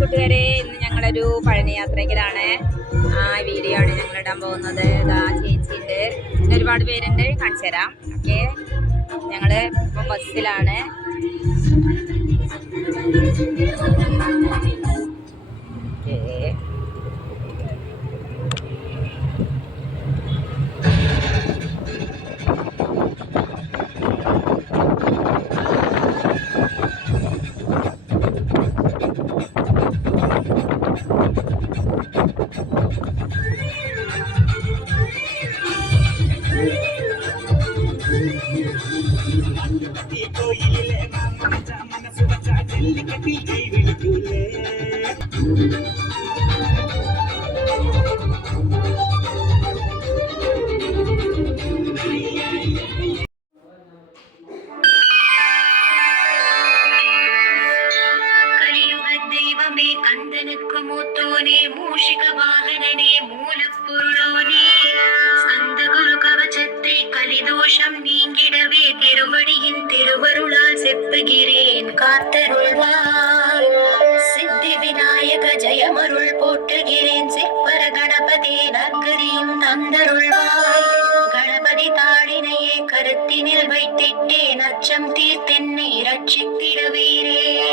കൂട്ടുകാരെ ഇന്ന് ഞങ്ങളൊരു പഴനി യാത്രയ്ക്കിലാണ് ആ വീഡിയോ ആണ് ഞങ്ങൾ ഇടാൻ പോകുന്നത്. ഇതാ പിന്നെ ഒരുപാട് പേരുണ്ട്. കാണിച്ചു തരാം. ഓക്കെ. ഞങ്ങൾ ഇപ്പം ബസ്സിലാണ്. கலியுக தெய்வமே கந்தனுக்கு மூத்தோனே மூஷிக வாகனனே மூலப்பொருளோனே. ஸ்கந்த குரு கவச்சத்தை கலிதோஷம் நீங்கிடவே திருவடியின் திருவருளால் செப்புகிறேன். காத்தருள்வாய். சித்தி விநாயக ஜெயமருள் போற்றுகிறேன். சிற்பர கணபதி நற்கரியும் தந்தருள்வாய். கணபதி தாளினையே கருத்தினில் வைத்திட்டேன். அச்சம் தீர்த்தென்னை இரட்சித்திடவீரே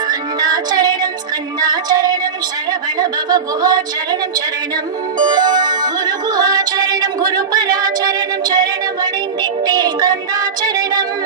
ஸ்கந்தாச்சரணம் ஸ்கந்தாச்சரணம் சரவண பவ குஹாச்சரணம் சரணம். குரு குஹாச்சரணம் குரு பராச்சரணம் சரணம் அடைந்திட்டே ஸ்கந்தாச்சரணம்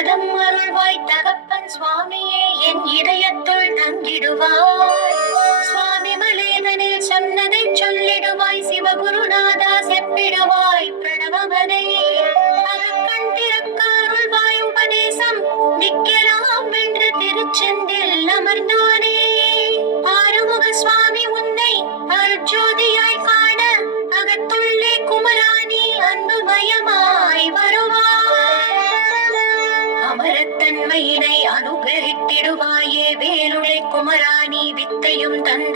போற்றி அருள்வாய் தகப்பன் சுவாமியே என் இதயத்துள் தங்கிடுவாய். சுவாமி மலேதனில் சொன்னதை சொல்லிடுவாய் சிவகுருநாதா செப்பிடுவாய்.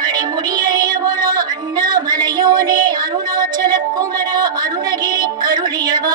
அகற்றிடுவாய் அடிமுடியறியவளா அண்ணாமலையோனே அருணாச்சல குமரா அருணகிரி கருளியவா.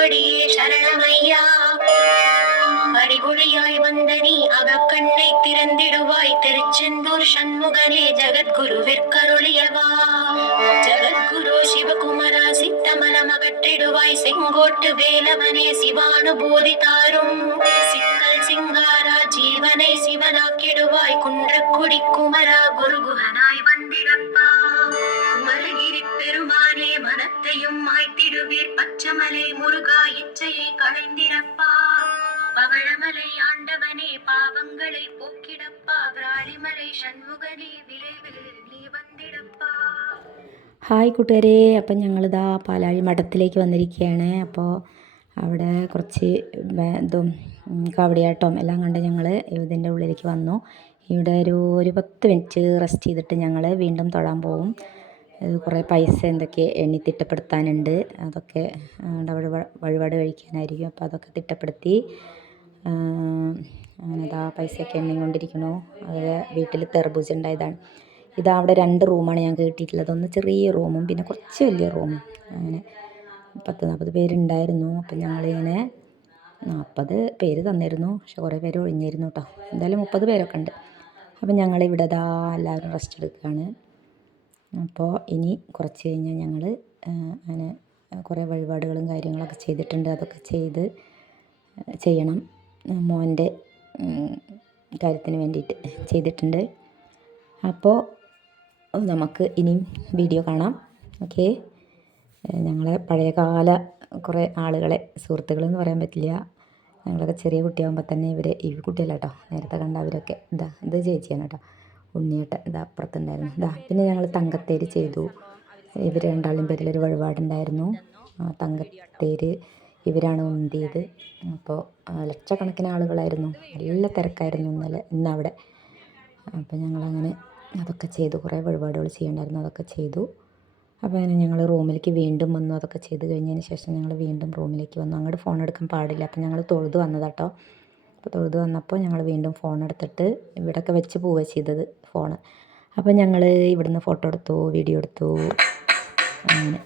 மாமுருகா சரணமையா? அடிகுழியாய் வந்த நீ அகக்கண்ணை திறந்திடுவாய். திருச்செந்தூர் சண்முகனே ஜகத்குருவிற்கருளியவா ஜகத்குரு சிவகுமரா சித்தமலம் அகற்றிடுவாய். செங்கோட்டு வேலவனே சிவானுபூதி தாரும். சிக்கல் சிங்காரா ஜீவனை சிவனாக்கிடுவாய். குன்றக்குடி குமரா குருகுகனாய் மாய்த்திடுவீர் பச்சமலை முருகா இச்சையை களைந்திடப்பா பவழமலை ஆண்டவனே பாவங்களை போக்கிடப்பா விராலிமலை சண்முகனே விரைவில் நீ വന്നിടപ്പാ ഹായ് കൂട്ടുകാരെ അപ്പം ഞങ്ങളിതാ പാലാഴി മഠത്തിലേക്ക് വന്നിരിക്കുകയാണ് അപ്പോൾ അവിടെ കുറച്ച് വേ- ഇതും ഉം, കാവടിയാട്ടം എല്ലാം കണ്ട് ഞങ്ങൾ ഇതിൻ്റെ ഉള്ളിലേക്ക് വന്നു ഇവിടെ ഒരു ഒരു പത്ത് മിനിറ്റ് റെസ്റ്റ് ചെയ്തിട്ട് ഞങ്ങൾ വീണ്ടും തൊഴാൻ പോവും ഇത് കുറേ പൈസ എന്തൊക്കെ എണ്ണി തിട്ടപ്പെടുത്താനുണ്ട് അതൊക്കെ അവിടെ വഴി വഴിപാട് കഴിക്കാനായിരിക്കും. അപ്പോൾ അതൊക്കെ തിട്ടപ്പെടുത്തി അങ്ങനെ ഇതാ പൈസയൊക്കെ എണ്ണിക്കൊണ്ടിരിക്കണു അത് വീട്ടിൽ തെർബൂജ ഉണ്ടായതാണ്. ഇതാ അവിടെ രണ്ട് റൂമാണ് ഞങ്ങൾക്ക് കിട്ടിയിട്ടുള്ളത്. ഒന്ന് ചെറിയ റൂമും പിന്നെ കുറച്ച് വലിയ റൂമും. അങ്ങനെ പത്ത് നാൽപ്പത് പേരുണ്ടായിരുന്നു. അപ്പം ഞങ്ങളിങ്ങനെ നാൽപ്പത് പേര് തന്നിരുന്നു. പക്ഷെ കുറേ പേര് ഒഴിഞ്ഞിരുന്നു കേട്ടോ. എന്തായാലും മുപ്പത് പേരൊക്കെ ഉണ്ട്. അപ്പം ഞങ്ങളിവിടെ ദാ എല്ലാവരും റെസ്റ്റ് എടുക്കുകയാണ്. അപ്പോൾ ഇനി കുറച്ച് കഴിഞ്ഞാൽ ഞങ്ങൾ അങ്ങനെ കുറേ വഴിപാടുകളും കാര്യങ്ങളൊക്കെ ചെയ്തിട്ടുണ്ട്. അതൊക്കെ ചെയ്ത് ചെയ്യണം. മോന്റെ കാര്യത്തിന് വേണ്ടിയിട്ട് ചെയ്തിട്ടുണ്ട്. അപ്പോൾ നമുക്ക് ഇനിയും വീഡിയോ കാണാം. ഓക്കെ? ഞങ്ങളെ പഴയകാല കുറേ ആളുകളെ സുഹൃത്തുക്കളെന്ന് പറയാൻ പറ്റില്ല. ഞങ്ങളൊക്കെ ചെറിയ കുട്ടിയാകുമ്പോൾ തന്നെ ഇവർ ഈ കുട്ടിയല്ല കേട്ടോ. നേരത്തെ കണ്ട അവരൊക്കെ. ഇതാ ഇത് ചേച്ചിയാണ് കേട്ടോ. ഉണ്ണിയേട്ടൻ ഇതാ അപ്പുറത്തുണ്ടായിരുന്നു. ഇതാ പിന്നെ ഞങ്ങൾ തങ്കത്തേര് ചെയ്തു. ഇവർ രണ്ടാളും പേരിലൊരു വഴിപാടുണ്ടായിരുന്നു. തങ്കത്തേര് ഇവരാണ് ഉന്തിയത്. അപ്പോൾ ലക്ഷക്കണക്കിന് ആളുകളായിരുന്നു. നല്ല തിരക്കായിരുന്നു ഇന്നലെ ഇന്നവിടെ. അപ്പോൾ ഞങ്ങളങ്ങനെ അതൊക്കെ ചെയ്തു. കുറേ വഴിപാടുകൾ ചെയ്യണ്ടായിരുന്നു അതൊക്കെ ചെയ്തു. അപ്പോൾ അങ്ങനെ ഞങ്ങൾ റൂമിലേക്ക് വീണ്ടും വന്നു. അതൊക്കെ ചെയ്ത് കഴിഞ്ഞതിന് ശേഷം ഞങ്ങൾ വീണ്ടും റൂമിലേക്ക് വന്നു. അങ്ങോട്ട് ഫോൺ എടുക്കാൻ പാടില്ല. അപ്പോൾ ഞങ്ങൾ തൊഴുതു വന്നതാട്ടോ. അപ്പോൾ തൊഴുത് വന്നപ്പോൾ ഞങ്ങൾ വീണ്ടും ഫോൺ എടുത്തിട്ട് ഇവിടെയൊക്കെ വെച്ച് പോവുക ചെയ്തത് ഫോണ് അപ്പോൾ ഞങ്ങൾ ഇവിടുന്ന് ഫോട്ടോ എടുത്തു വീഡിയോ എടുത്തു അങ്ങനെ.